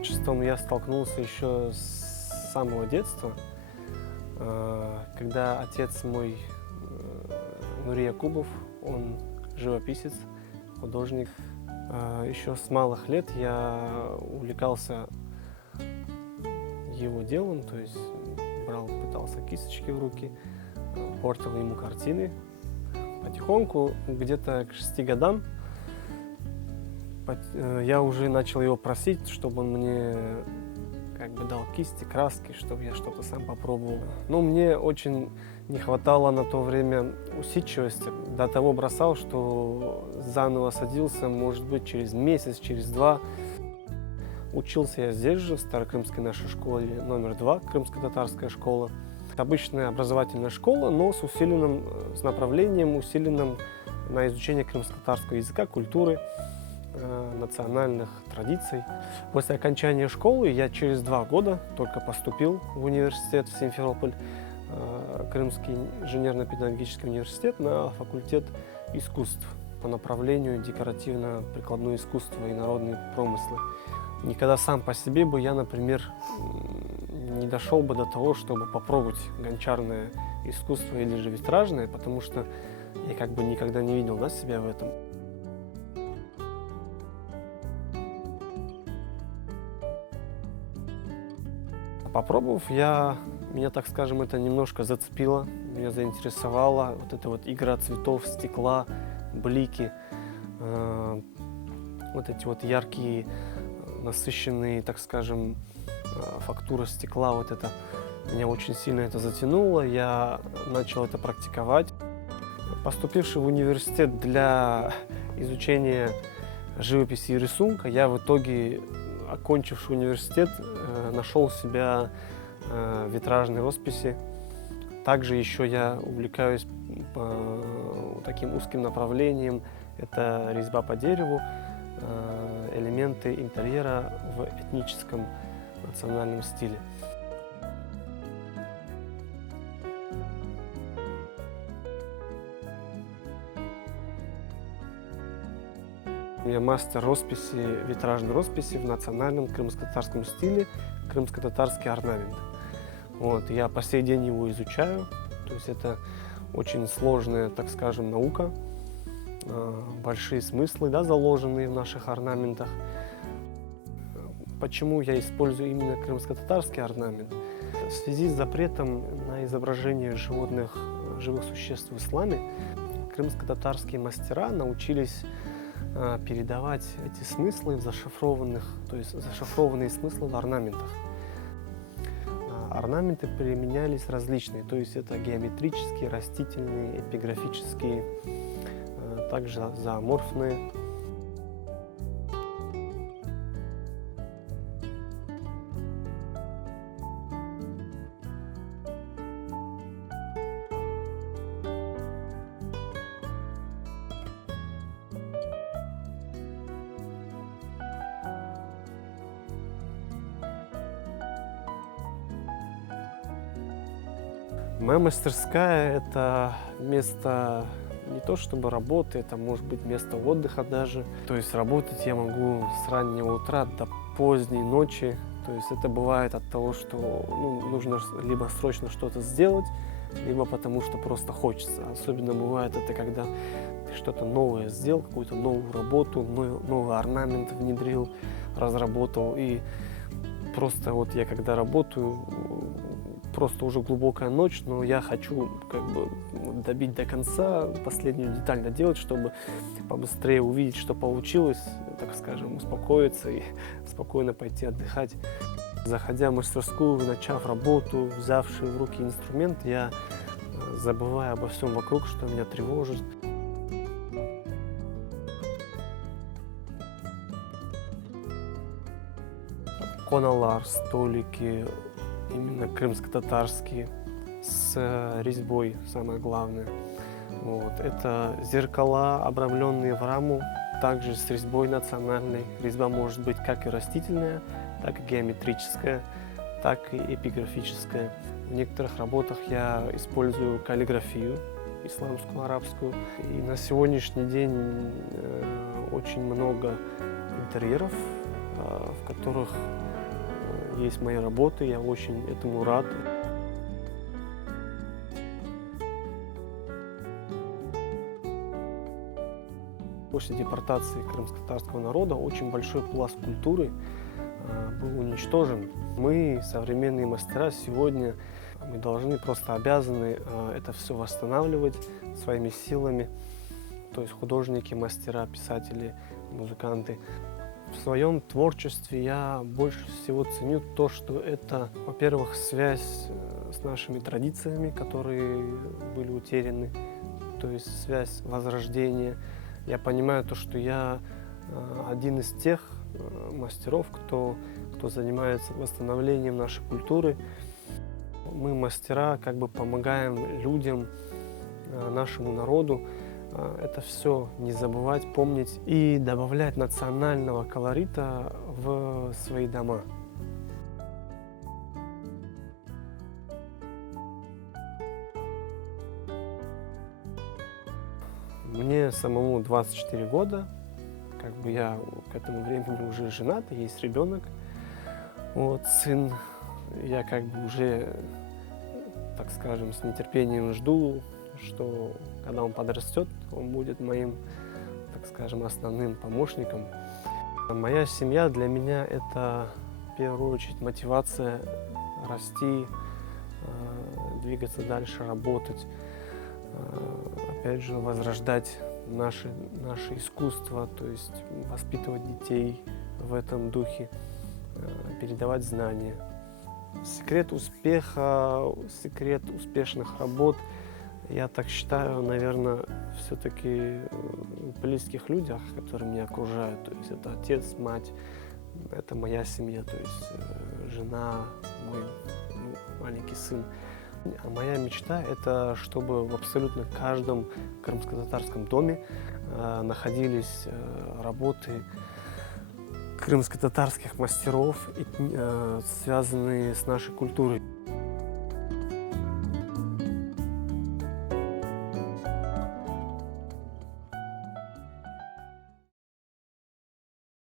творчеством я столкнулся еще с самого детства, когда отец мой, Нури Якубов, он живописец, художник. Еще с малых лет я увлекался его делом, то есть пытался кисточки в руки, портил ему картины. Потихоньку, где-то к 6 годам, я уже начал его просить, чтобы он мне дал кисти, краски, чтобы я что-то сам попробовал. Но мне очень не хватало на то время усидчивости. До того бросал, что заново садился, может быть, через месяц, через два. Учился я здесь же, в Старокрымской нашей школе номер 2, крымско-татарская школа. Обычная образовательная школа, но с направлением, усиленным на изучение крымско-татарского языка, культуры, национальных традиций. После окончания школы я через 2 года только поступил в университет в Симферополь, Крымский инженерно-педагогический университет, на факультет искусств по направлению декоративно-прикладное искусство и народные промыслы. Никогда сам по себе бы я, например, не дошел бы до того, чтобы попробовать гончарное искусство или же витражное, потому что я никогда не видел себя в этом. Попробовав, меня, так скажем, это немножко зацепило, меня заинтересовала игра цветов, стекла, блики, эти яркие, насыщенные, так скажем, фактура стекла, меня очень сильно это затянуло, я начал это практиковать. Поступивший в университет для изучения живописи и рисунка, я в итоге, окончивший университет, нашел себя в витражной росписи. Также еще я увлекаюсь таким узким направлением, это резьба по дереву, элементы интерьера в этническом национальном стиле. Я мастер витражной росписи в национальном крымско-татарском стиле, крымско-татарский орнамент. Я по сей день его изучаю, то есть это очень сложная, так скажем, наука, большие смыслы, заложенные в наших орнаментах. Почему я использую именно крымско-татарский орнамент? В связи с запретом на изображение живых существ в исламе, крымско-татарские мастера научились передавать эти смыслы в зашифрованные смыслы в орнаментах. Орнаменты применялись различные, то есть это геометрические, растительные, эпиграфические, также зооморфные. Моя мастерская – это место не то чтобы работы, это может быть место отдыха даже. То есть работать я могу с раннего утра до поздней ночи. То есть это бывает от того, что нужно либо срочно что-то сделать, либо потому что просто хочется. Особенно бывает это, когда ты что-то новое сделал, какую-то новую работу, новый орнамент внедрил, разработал. И просто я когда работаю, просто уже глубокая ночь, но я хочу добить до конца, последнюю деталь доделать, чтобы побыстрее увидеть, что получилось, так скажем, успокоиться и спокойно пойти отдыхать. Заходя в мастерскую, начав работу, взявший в руки инструмент, я забываю обо всем вокруг, что меня тревожит. Коналар, столики, именно крымско-татарские, с резьбой, самое главное. Это зеркала, обрамленные в раму, также с резьбой национальной. Резьба может быть как и растительная, так и геометрическая, так и эпиграфическая. В некоторых работах я использую каллиграфию исламскую, арабскую. И на сегодняшний день очень много интерьеров, в которых есть мои работы, я очень этому рад. После депортации крымско-татарского народа очень большой пласт культуры был уничтожен. Мы, современные мастера, сегодня мы должны, просто обязаны это все восстанавливать своими силами. То есть художники, мастера, писатели, музыканты. В своем творчестве я больше всего ценю то, что это, во-первых, связь с нашими традициями, которые были утеряны, то есть связь возрождения. Я понимаю то, что я один из тех мастеров, кто занимается восстановлением нашей культуры. Мы, мастера, как бы помогаем людям, нашему народу это все не забывать, помнить и добавлять национального колорита в свои дома. Мне самому 24 года, как бы я к этому времени уже женат, есть ребенок, вот, сын. Я как бы уже, так скажем, с нетерпением жду, что когда он подрастет, он будет моим, так скажем, основным помощником. Моя семья для меня это в первую очередь мотивация расти, двигаться дальше, работать, опять же возрождать наше искусство, то есть воспитывать детей в этом духе, передавать знания. Секрет успеха, секрет успешных работ, я так считаю, наверное, все-таки в близких людях, которые меня окружают. То есть это отец, мать, это моя семья, то есть жена, мой маленький сын. А моя мечта – это чтобы в абсолютно каждом крымско-татарском доме находились работы крымско-татарских мастеров, связанные с нашей культурой.